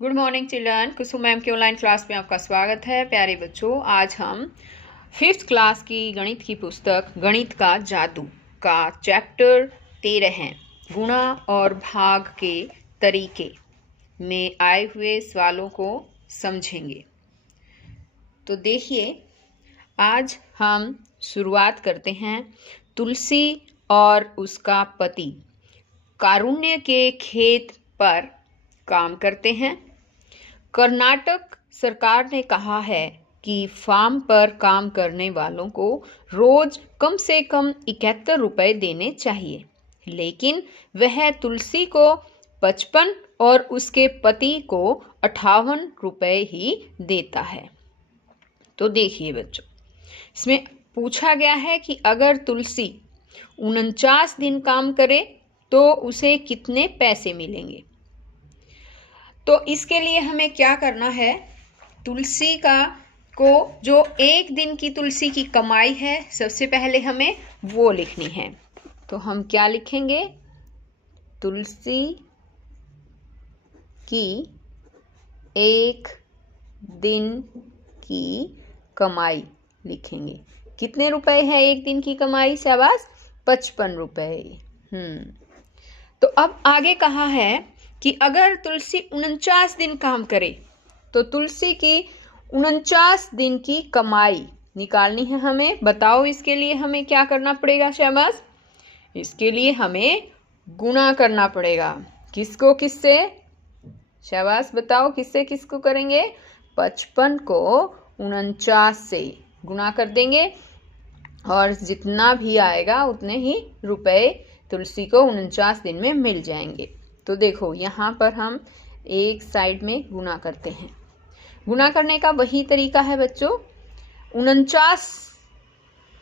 Good morning children. Kusum ma'am की online class में आपका स्वागत है। प्यारे बच्चों, आज हम 5th क्लास की गणित की पुस्तक गणित का जादू का चैप्टर 13 हैं, गुणा और भाग के तरीके में आए हुए सवालों को समझेंगे। तो देखिए, आज हम शुरुआत करते हैं। तुलसी और उसका पति कारुण्य के खेत पर काम करते हैं। कर्नाटक सरकार ने कहा है कि फार्म पर काम करने वालों को रोज कम से कम 71 रुपए देने चाहिए, लेकिन वह तुलसी को 55 और उसके पति को 58 रुपए ही देता है। तो देखिए बच्चों, इसमें पूछा गया है कि अगर तुलसी 49 दिन काम करे तो उसे कितने पैसे मिलेंगे। तो इसके लिए हमें क्या करना है, तुलसी को जो एक दिन की तुलसी की कमाई है सबसे पहले हमें वो लिखनी है। तो हम क्या लिखेंगे, तुलसी की एक दिन की कमाई लिखेंगे। कितने रुपए है एक दिन की कमाई? शाबाश, 55 रुपए। तो अब आगे कहा है कि अगर तुलसी 49 दिन काम करे तो तुलसी की 49 दिन की कमाई निकालनी है हमें। बताओ इसके लिए हमें क्या करना पड़ेगा? शाबाश, इसके लिए हमें गुणा करना पड़ेगा। किसको किससे? शाबाश, बताओ किससे किसको करेंगे? 55 को 49 से गुणा कर देंगे और जितना भी आएगा उतने ही रुपए तुलसी को 49 दिन में मिल जाएंगे। तो देखो, यहाँ पर हम एक साइड में गुणा करते हैं। गुणा करने का वही तरीका है बच्चों, 49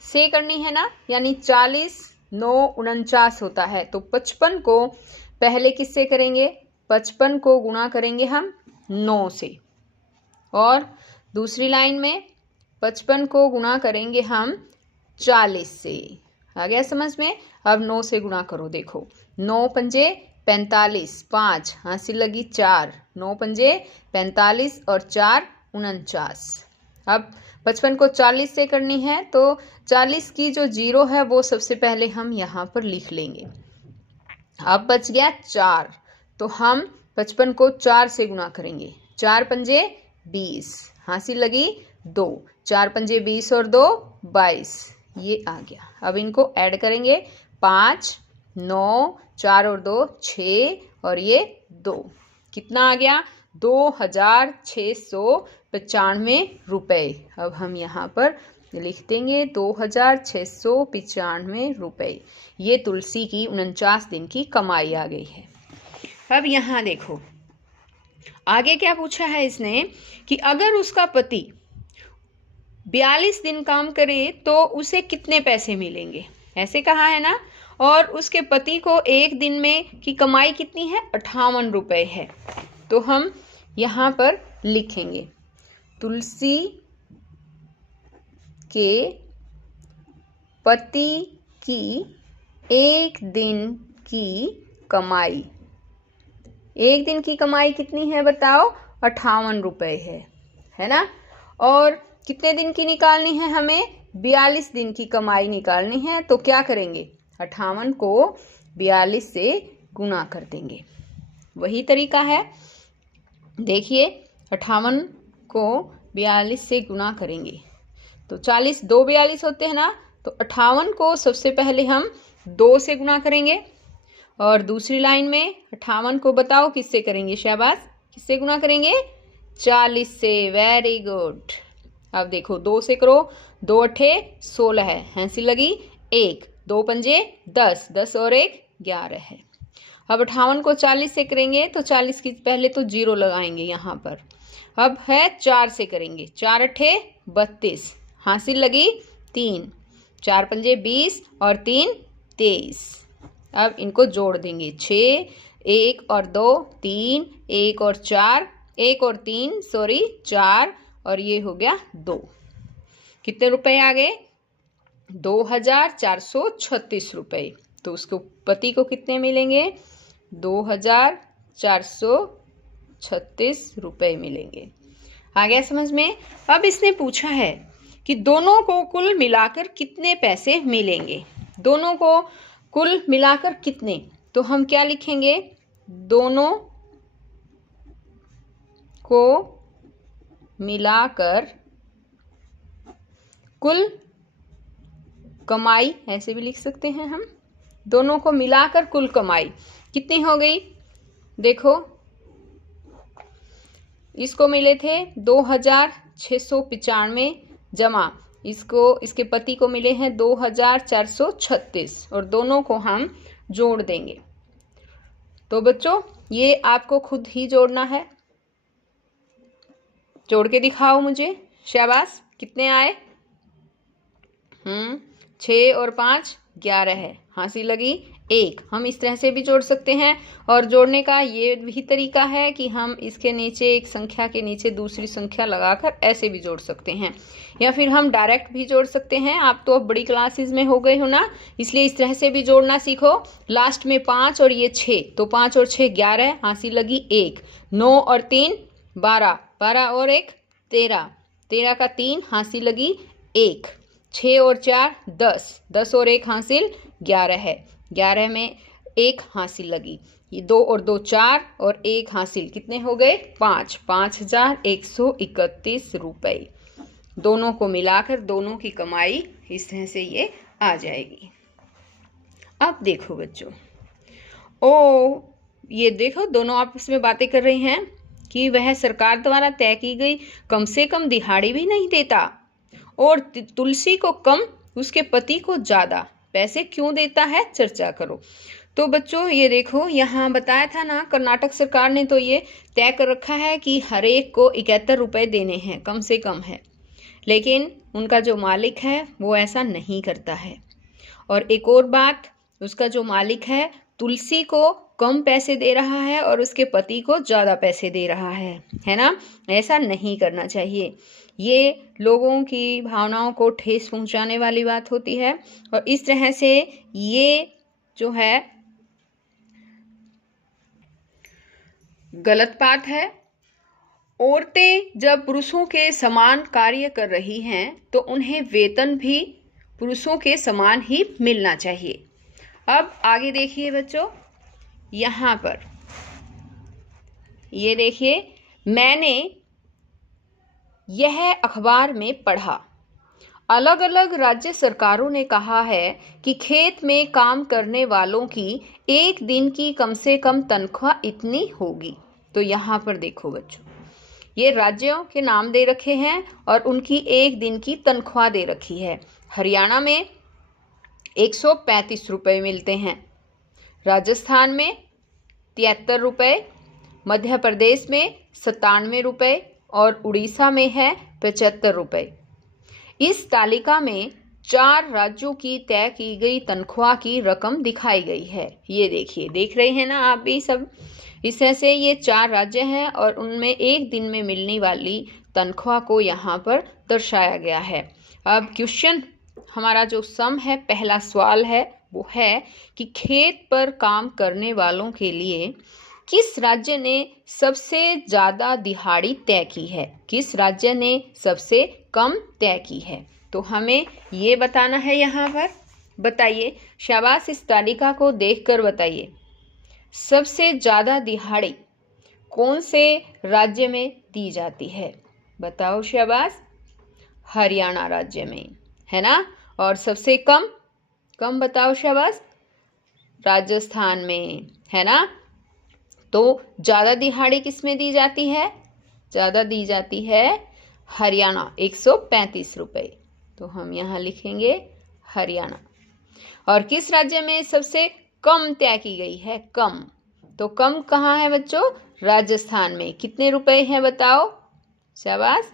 से करनी है ना, यानी 40 9 49 होता है। तो 55 को पहले किससे करेंगे? 55 को गुणा करेंगे हम 9 से, और दूसरी लाइन में 55 को गुणा करेंगे हम 40 से। आ गया समझ में? अब 9 से गुणा करो। देखो, 9 पंजे 45, 5 हाथ लगी 4, 9 पंजे 45 और 4 49। अब 55 को 40 से करनी है तो 40 की जो जीरो है वो सबसे पहले हम यहाँ पर लिख लेंगे। अब बच गया 4, तो हम 55 को 4 से गुणा करेंगे। 4 पंजे 20, हासिल लगी 2, 4 पंजे 20 और 2 22, ये आ गया। अब इनको ऐड करेंगे, 5 9 4 और 2 6 और ये 2, कितना आ गया? 2695 रुपए। अब हम यहाँ पर लिख देंगे 2695 रुपए। ये तुलसी की 49 दिन की कमाई आ गई है। अब यहाँ देखो, आगे क्या पूछा है इसने कि अगर उसका पति 42 दिन काम करे तो उसे कितने पैसे मिलेंगे, ऐसे कहा है ना। और उसके पति को एक दिन में की कमाई कितनी है? 58 रुपए है। तो हम यहाँ पर लिखेंगे, तुलसी के पति की एक दिन की कमाई, एक दिन की कमाई कितनी है बताओ? 58 रुपए है ना। और कितने दिन की निकालनी है हमें? 42 दिन की कमाई निकालनी है। तो क्या करेंगे, 58 को 42 से गुणा कर देंगे। वही तरीका है, देखिए 58 को 42 से गुणा करेंगे तो 40 2 42 होते हैं ना। तो 58 को सबसे पहले हम 2 से गुणा करेंगे, और दूसरी लाइन में 58 को बताओ किससे करेंगे? शाबाश, किससे गुणा करेंगे? 40 से। Very good. अब देखो, 2 से करो, 2 अठे 16 है, हंसी लगी 1, 2 पंजे 10, 10 और 1 11 है। अब 58 को 40 से करेंगे तो 40 की पहले तो जीरो लगाएंगे यहाँ पर। अब है 4 से करेंगे, 4 अठे 32, हासिल लगी 3, 4 पंजे 20 और 3 23। अब इनको जोड़ देंगे, 6 1 और 2 3, 1 और 4, 1 और 3 सॉरी 4, और ये हो गया 2। कितने रुपए आ गए? 2436 रुपए। तो उसको पति को कितने मिलेंगे? 2436 36 रुपए मिलेंगे। आ गया समझ में? अब इसने पूछा है कि दोनों को कुल मिलाकर कितने पैसे मिलेंगे। दोनों को कुल मिलाकर कितने, तो हम क्या लिखेंगे? दोनों को मिलाकर कुल कमाई, ऐसे भी लिख सकते हैं हम। दोनों को मिलाकर कुल कमाई कितनी हो गई? देखो, इसको मिले थे 2695 जमा इसके पति को मिले हैं 2436 और दोनों को हम जोड़ देंगे। तो बच्चों ये आपको खुद ही जोड़ना है। जोड़ के दिखाओ मुझे। शाबाश, कितने आए? 6 और 5 11 है। हंसी लगी 1। हम इस तरह से भी जोड़ सकते हैं और जोड़ने का ये भी तरीका है कि हम इसके नीचे एक संख्या के नीचे दूसरी संख्या लगाकर ऐसे भी जोड़ सकते हैं, या फिर हम डायरेक्ट भी जोड़ सकते हैं। आप तो अब बड़ी क्लासेस में हो गए हो ना, इसलिए इस तरह से भी जोड़ना सीखो। लास्ट में 5 और ये 6, तो 5 और 6 11, हंसी लगी 1। 9 और 3 12, 12 और 1 13, 13 का 3, हंसी लगी 1। 6 और 4 10, 10 और 1 हासिल 11 है। 11 में 1 हासिल लगी। ये 2 और 2 4 और 1 हासिल, कितने हो गए? 5। 5131 रुपए। दोनों को मिलाकर दोनों की कमाई इस तरह से ये आ जाएगी। अब देखो बच्चों, ये देखो दोनों आपस में बातें कर रहे हैं कि वह सरकार द्वारा तय की गई कम से कम दिहाड़ी भी नहीं देता और तुलसी को कम, उसके पति को ज़्यादा पैसे क्यों देता है, चर्चा करो। तो बच्चों ये देखो, यहाँ बताया था ना, कर्नाटक सरकार ने तो ये तय कर रखा है कि हर एक को 71 रुपये देने हैं, कम से कम है। लेकिन उनका जो मालिक है वो ऐसा नहीं करता है। और एक और बात, उसका जो मालिक है तुलसी को कम पैसे दे रहा है और उसके पति को ज़्यादा पैसे दे रहा है ना। ऐसा नहीं करना चाहिए। ये लोगों की भावनाओं को ठेस पहुंचाने वाली बात होती है और इस तरह से ये जो है गलत बात है। औरतें जब पुरुषों के समान कार्य कर रही हैं तो उन्हें वेतन भी पुरुषों के समान ही मिलना चाहिए। अब आगे देखिए बच्चों, यहाँ पर ये देखिए, मैंने यह अखबार में पढ़ा, अलग अलग राज्य सरकारों ने कहा है कि खेत में काम करने वालों की एक दिन की कम से कम तनख्वाह इतनी होगी। तो यहाँ पर देखो बच्चों, ये राज्यों के नाम दे रखे हैं और उनकी एक दिन की तनख्वाह दे रखी है। हरियाणा में 135 रुपये मिलते हैं, राजस्थान में 73 रुपये, मध्य प्रदेश में 97 रुपये और उड़ीसा में है 75 रुपये। इस तालिका में 4 राज्यों की तय की गई तनख्वाह की रकम दिखाई गई है। ये देखिए, देख रहे हैं ना आप भी सब। इस तरह से ये 4 राज्य हैं और उनमें एक दिन में मिलने वाली तनख्वाह को यहाँ पर दर्शाया गया है। अब क्वेश्चन, हमारा जो सम है, पहला सवाल है वो है कि खेत पर काम करने वालों के लिए किस राज्य ने सबसे ज़्यादा दिहाड़ी तय की है, किस राज्य ने सबसे कम तय की है। तो हमें ये बताना है यहाँ पर। बताइए, शाबाश, इस तालिका को देखकर बताइए, सबसे ज़्यादा दिहाड़ी कौन से राज्य में दी जाती है? बताओ शाबाश। हरियाणा राज्य में, है ना। और सबसे कम, कम बताओ शाबाश, राजस्थान में, है ना। तो ज़्यादा दिहाड़ी किस में दी जाती है? ज़्यादा दी जाती है हरियाणा, 135 रुपये। तो हम यहाँ लिखेंगे हरियाणा। और किस राज्य में सबसे कम तय की गई है? कम। तो कम कहाँ है बच्चों? राजस्थान में। कितने रुपए हैं बताओ? शाबाश,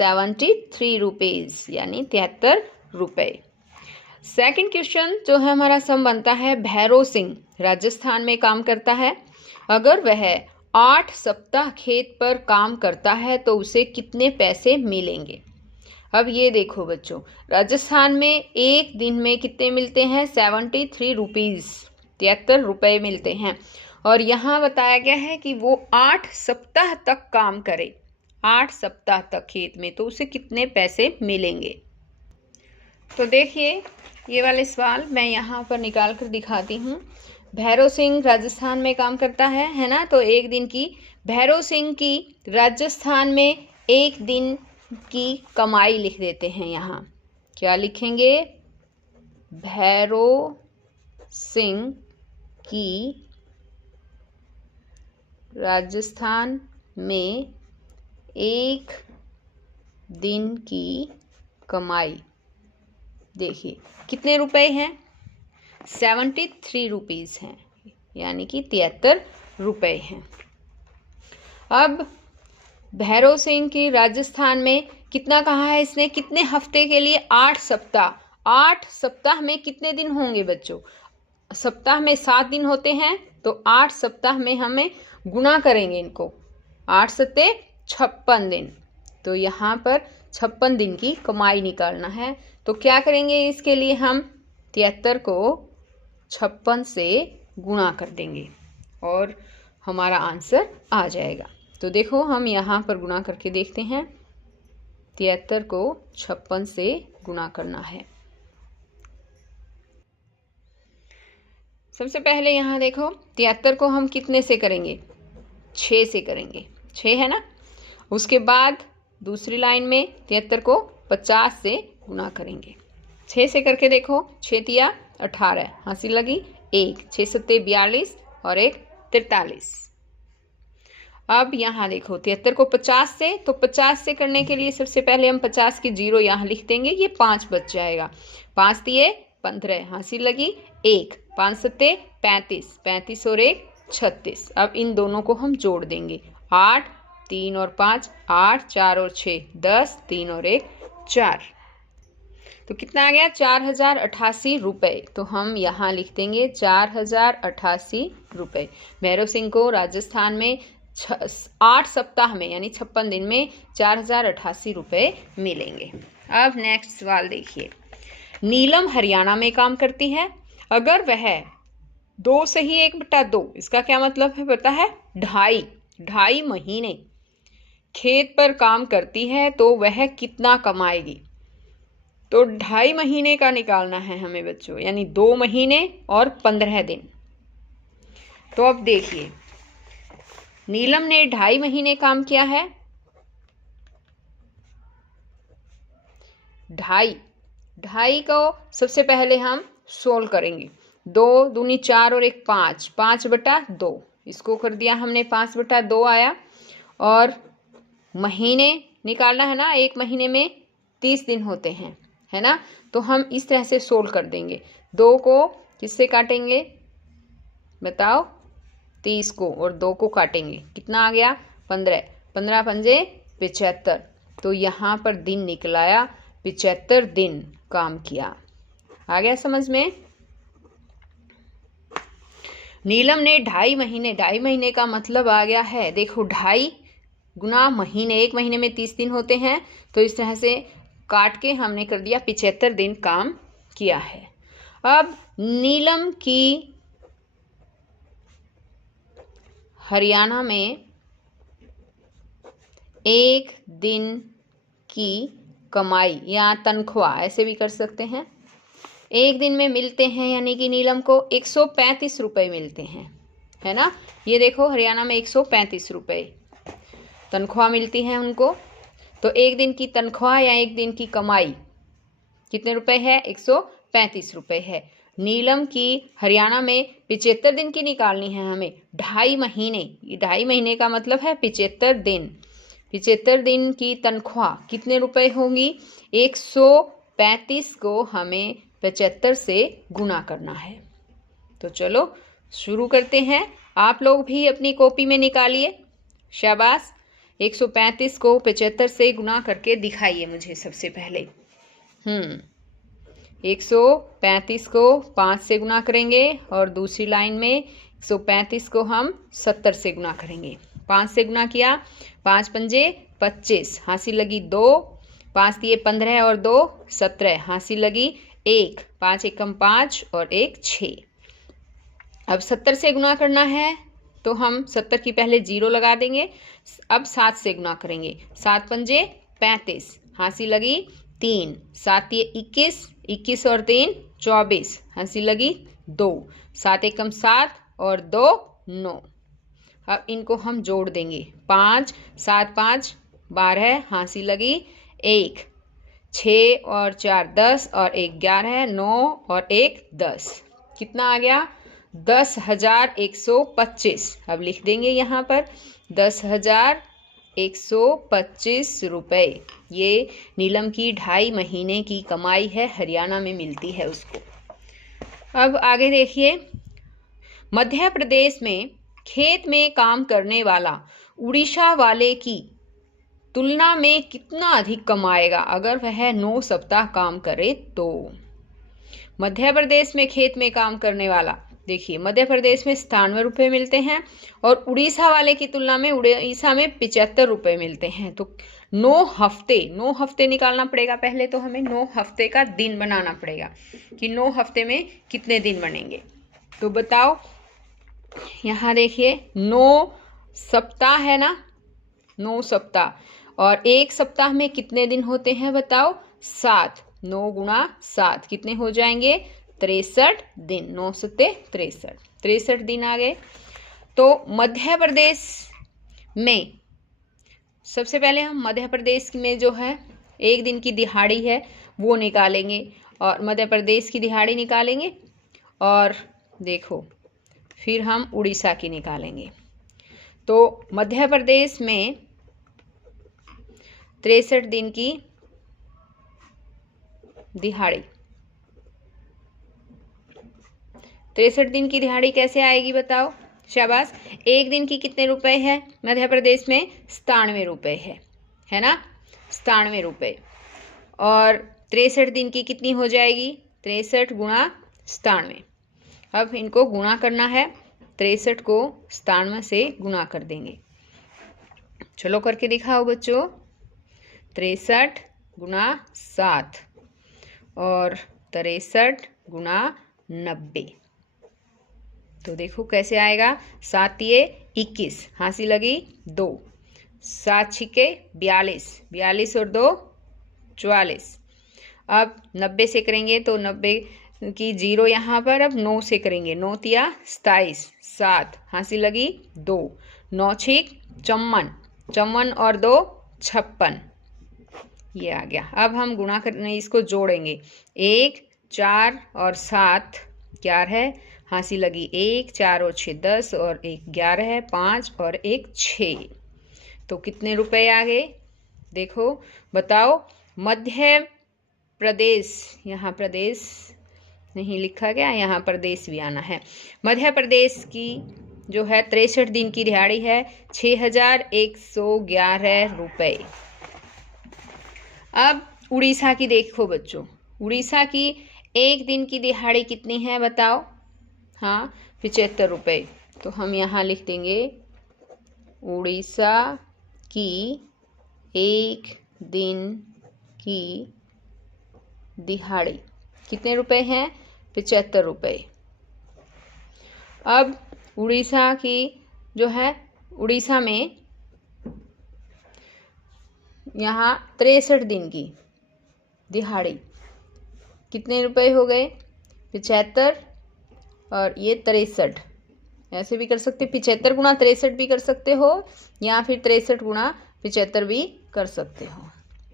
73 रुपीज़, यानी 73 रुपये। सेकंड क्वेश्चन जो है हमारा सम बनता है, भैरव सिंह राजस्थान में काम करता है। अगर वह 8 सप्ताह खेत पर काम करता है तो उसे कितने पैसे मिलेंगे? अब ये देखो बच्चों, राजस्थान में एक दिन में कितने मिलते हैं? 73 रुपीज़, 73 रुपये मिलते हैं। और यहाँ बताया गया है कि वो 8 सप्ताह तक काम करे, 8 सप्ताह तक खेत में, तो उसे कितने पैसे मिलेंगे। तो देखिए ये वाले सवाल मैं यहाँ पर निकाल कर दिखाती हूँ। भैरव सिंह राजस्थान में काम करता है ना। तो एक दिन की भैरव सिंह की राजस्थान में एक दिन की कमाई लिख देते हैं। यहाँ क्या लिखेंगे? भैरव सिंह की राजस्थान में एक दिन की कमाई। देखिए कितने रुपए हैं? 73 रुपीज़ हैं, यानी कि 73 रुपए हैं। अब भैरव सिंह की राजस्थान में कितना कहा है इसने? कितने हफ्ते के लिए? 8 सप्ताह। 8 सप्ताह में कितने दिन होंगे बच्चों? सप्ताह में 7 दिन होते हैं, तो 8 सप्ताह में हमें गुणा करेंगे इनको। 8 सत्ते 56 दिन। तो यहाँ पर 56 दिन की कमाई निकालना है। तो क्या करेंगे इसके लिए? हम 73 को 56 से गुणा कर देंगे और हमारा आंसर आ जाएगा। तो देखो हम यहाँ पर गुणा करके देखते हैं। 73 को 56 से गुणा करना है। सबसे पहले यहाँ देखो 73 को हम कितने से करेंगे? 6 से करेंगे, 6 है ना। उसके बाद दूसरी लाइन में 73 को 50 से गुणा करेंगे। 6 से करके देखो, 6 तिया 18, हंसी लगी 1, 6 सत्ते 42 और 1 43। अब यहाँ देखो 73 को 50 से, तो 50 से करने के लिए सबसे पहले हम 50 की 0 यहाँ लिख देंगे, ये 5 बच जाएगा। 5 तिये 15, हंसी लगी 1, 5 सत्ते 35, 35 और 1 36। अब इन दोनों को हम जोड़ देंगे। 8, 3 और 5, 8, 4 और 6 10, 3 और 1 4। तो कितना आ गया? 4088 रुपये। तो हम यहाँ लिख देंगे 4088 रुपये। भैरव सिंह को राजस्थान में 8 सप्ताह में यानी 56 दिन में 4088 रुपये मिलेंगे। अब नेक्स्ट सवाल देखिए। नीलम हरियाणा में काम करती है। अगर वह 2 सही 1/2, इसका क्या मतलब है पता है? ढाई महीने खेत पर काम करती है तो वह कितना कमाएगी। तो 2.5 महीने का निकालना है हमें बच्चों, यानी 2 महीने और 15 दिन। तो अब देखिए नीलम ने 2.5 महीने काम किया है। 2.5 को सबसे पहले हम सोल्व करेंगे। 2 दूनी 4 और 1 5, 5/2। इसको कर दिया हमने, 5/2 आया। और महीने निकालना है ना, 1 महीने में 30 दिन होते हैं, है ना। तो हम इस तरह से सोल्व कर देंगे। 2 को किससे काटेंगे बताओ? 30 को, और 2 को काटेंगे, कितना आ गया? 15। 15 पंजे 75। तो यहाँ पर दिन निकलाया, 75 दिन काम किया। आ गया समझ में? नीलम ने 2.5 महीने, 2.5 महीने का मतलब आ गया है, देखो 2.5 गुना महीने, 1 महीने में 30 दिन होते हैं, तो इस तरह से काट के हमने कर दिया 75 दिन काम किया है। अब नीलम की हरियाणा में 1 दिन की कमाई या तनख्वाह, ऐसे भी कर सकते हैं, 1 दिन में मिलते हैं, यानी कि नीलम को 135 रुपये मिलते हैं, है ना। ये देखो हरियाणा में 135 रुपये तनख्वाह मिलती है उनको। तो 1 दिन की तनख्वाह या 1 दिन की कमाई कितने रुपए है? 135 रुपये है। नीलम की हरियाणा में 75 दिन की निकालनी है हमें। 2.5 महीने, 2.5 महीने का मतलब है 75 दिन। 75 दिन की तनख्वाह कितने रुपए होंगी? 135 को हमें 75 से गुणा करना है। तो चलो शुरू करते हैं। आप लोग भी अपनी कॉपी में निकालिए, शाबाश। 135 को 75 से गुणा करके दिखाइए मुझे सबसे पहले। 135 को 5 से गुणा करेंगे और दूसरी लाइन में 135 को हम 70 से गुणा करेंगे। 5 से गुणा किया, 5 पंजे 25, हांसी लगी 2, 5 दिए 15 और 2 17, हांसी लगी 1, 5 एकम 5 और 1 6। अब 70 से गुणा करना है तो हम 70 की पहले 0 लगा देंगे। अब 7 से गुना करेंगे। 7 पंजे 35, हंसी लगी 3, 7 ये 21, 21 और 3 24, हंसी लगी 2, 7 एकम 7 और 2 9। अब इनको हम जोड़ देंगे। 5, 7 5 12, हंसी लगी 1, 6 और 4 10 और 1 11, 9 और 1 10। कितना आ गया? 10,125। अब लिख देंगे यहाँ पर 10,125 रुपये। ये नीलम की 2.5 महीने की कमाई है, हरियाणा में मिलती है उसको। अब आगे देखिए, मध्य प्रदेश में खेत में काम करने वाला उड़ीसा वाले की तुलना में कितना अधिक कमाएगा अगर वह 9 सप्ताह काम करे तो। मध्य प्रदेश में खेत में काम करने वाला, देखिए मध्य प्रदेश में 97 रुपये मिलते हैं और उड़ीसा वाले की तुलना में उड़ीसा में 75 रुपये मिलते हैं। तो 9 हफ्ते निकालना पड़ेगा। पहले तो हमें 9 हफ्ते का दिन बनाना पड़ेगा कि 9 हफ्ते में कितने दिन बनेंगे। तो बताओ, यहाँ देखिए 9 सप्ताह है ना, 9 सप्ताह, और एक सप्ताह में कितने दिन होते हैं बताओ? 7। 9 गुणा 7 कितने हो जाएंगे? 63 दिन। 9 सत्ते 63 दिन आ गए। तो मध्य प्रदेश में सबसे पहले हम मध्य प्रदेश में जो है एक दिन की दिहाड़ी है वो निकालेंगे, और मध्य प्रदेश की दिहाड़ी निकालेंगे, और देखो फिर हम उड़ीसा की निकालेंगे। तो मध्य प्रदेश में 63 दिन की दिहाड़ी, 63 दिन की दिहाड़ी कैसे आएगी बताओ? शाबाश। एक दिन की कितने रुपए है मध्य प्रदेश में? 97 रुपये है ना, 97 रुपये। और 63 दिन की कितनी हो जाएगी? 63 गुणा 97। अब इनको गुणा करना है, 63 को 97 से गुणा कर देंगे। चलो करके दिखाओ बच्चों। 63 गुणा 7 और 63 गुणा 90। तो देखो कैसे आएगा। 7 ये 21, हंसी लगी 2, 7 छिके 42, 42 और 2 44। अब 90 से करेंगे तो 90 की 0 यहाँ पर। अब 9 से करेंगे, 9 तिया 27, 7 हंसी लगी 2, 9 छिक 54, 54 और 2 56। ये आ गया। अब हम गुणा करने इसको जोड़ेंगे। 1 4 और 7 11 है, हंसी लगी 1, 4 और 6 10 और 1 11 है, 5 और 1 6। तो कितने रुपए आ गए देखो बताओ। मध्य प्रदेश, यहाँ प्रदेश नहीं लिखा गया, यहाँ प्रदेश भी आना है। मध्य प्रदेश की जो है 63 दिन की दिहाड़ी है 6,111 रुपये। अब उड़ीसा की देखो बच्चों, उड़ीसा की एक दिन की दिहाड़ी कितनी है बताओ? हाँ 75 रुपये। तो हम यहाँ लिख देंगे उड़ीसा की एक दिन की दिहाड़ी कितने रुपए हैं? 75 रुपये। अब उड़ीसा की जो है, उड़ीसा में यहाँ 63 दिन की दिहाड़ी कितने रुपए हो गए? 75 और ये 63। ऐसे भी कर सकते, 75 गुणा 63 भी कर सकते हो, या फिर 63 गुणा 75 भी कर सकते हो।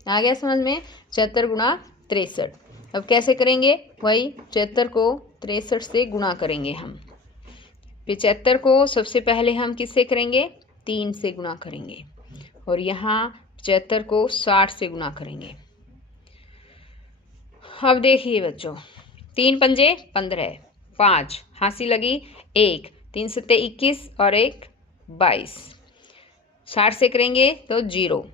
आ गया समझ में? 74 गुणा 63। अब कैसे करेंगे? वही 74 को 63 से गुणा करेंगे हम। 75 को सबसे पहले हम किससे करेंगे? 3 से गुणा करेंगे, और यहाँ 75 को 60 से गुणा करेंगे। अब देखिए बच्चों, 3 पंजे 15, 5 हंसी लगी 1, 3 सत्ते 21 और 1 22। 60 से करेंगे तो 0।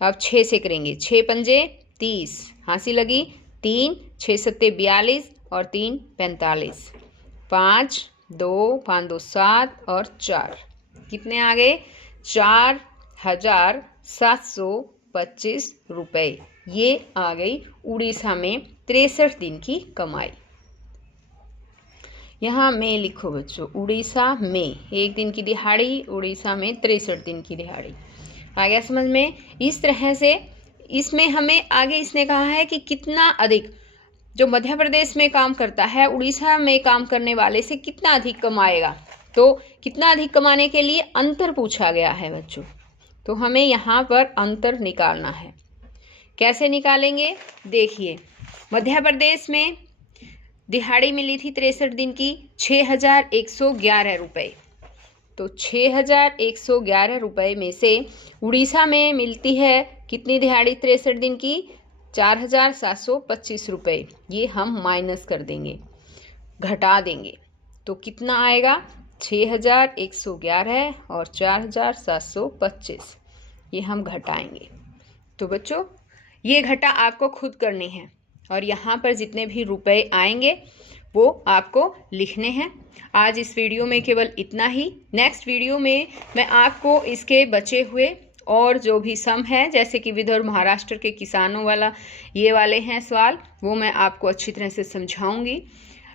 अब 6 से करेंगे, 6 पंजे 30, हंसी लगी 3, 6 सत्ते 42 और 3 45। 5 2 5 2 7 और 4 कितने आ गए? 4,725 रुपये। ये आ गई उड़ीसा में 63 दिन की कमाई। यहाँ में लिखो बच्चों, उड़ीसा में एक दिन की दिहाड़ी, उड़ीसा में 63 दिन की दिहाड़ी। आ गया समझ में? इस तरह से इसमें हमें आगे इसने कहा है कि कितना अधिक जो मध्य प्रदेश में काम करता है उड़ीसा में काम करने वाले से कितना अधिक कमाएगा। तो कितना अधिक कमाने के लिए अंतर पूछा गया है बच्चों। तो हमें यहाँ पर अंतर निकालना है। कैसे निकालेंगे? देखिए, मध्य प्रदेश में दिहाड़ी मिली थी 63 दिन की 6,111 रुपये। तो 6,111 रुपये में से उड़ीसा में मिलती है कितनी दिहाड़ी 63 दिन की? 4,725 रुपये। ये हम माइनस कर देंगे, घटा देंगे। तो कितना आएगा? 6,111 और 4,725, ये हम घटाएंगे। तो बच्चों ये घटा आपको खुद करनी है और यहाँ पर जितने भी रुपए आएंगे वो आपको लिखने हैं। आज इस वीडियो में केवल इतना ही। नेक्स्ट वीडियो में मैं आपको इसके बचे हुए और जो भी सम है, जैसे कि विदर्भ महाराष्ट्र के किसानों वाला ये वाले हैं सवाल, वो मैं आपको अच्छी तरह से समझाऊंगी।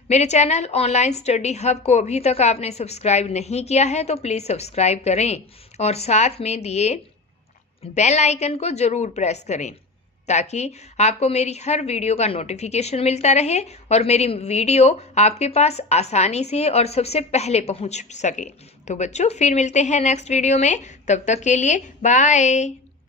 मेरे चैनल ऑनलाइन स्टडी हब को अभी तक आपने सब्सक्राइब नहीं किया है तो प्लीज़ सब्सक्राइब करें और साथ में दिए बेल आइकन को ज़रूर प्रेस करें ताकि आपको मेरी हर वीडियो का नोटिफिकेशन मिलता रहे और मेरी वीडियो आपके पास आसानी से और सबसे पहले पहुंच सके। तो बच्चों फिर मिलते हैं नेक्स्ट वीडियो में, तब तक के लिए बाय।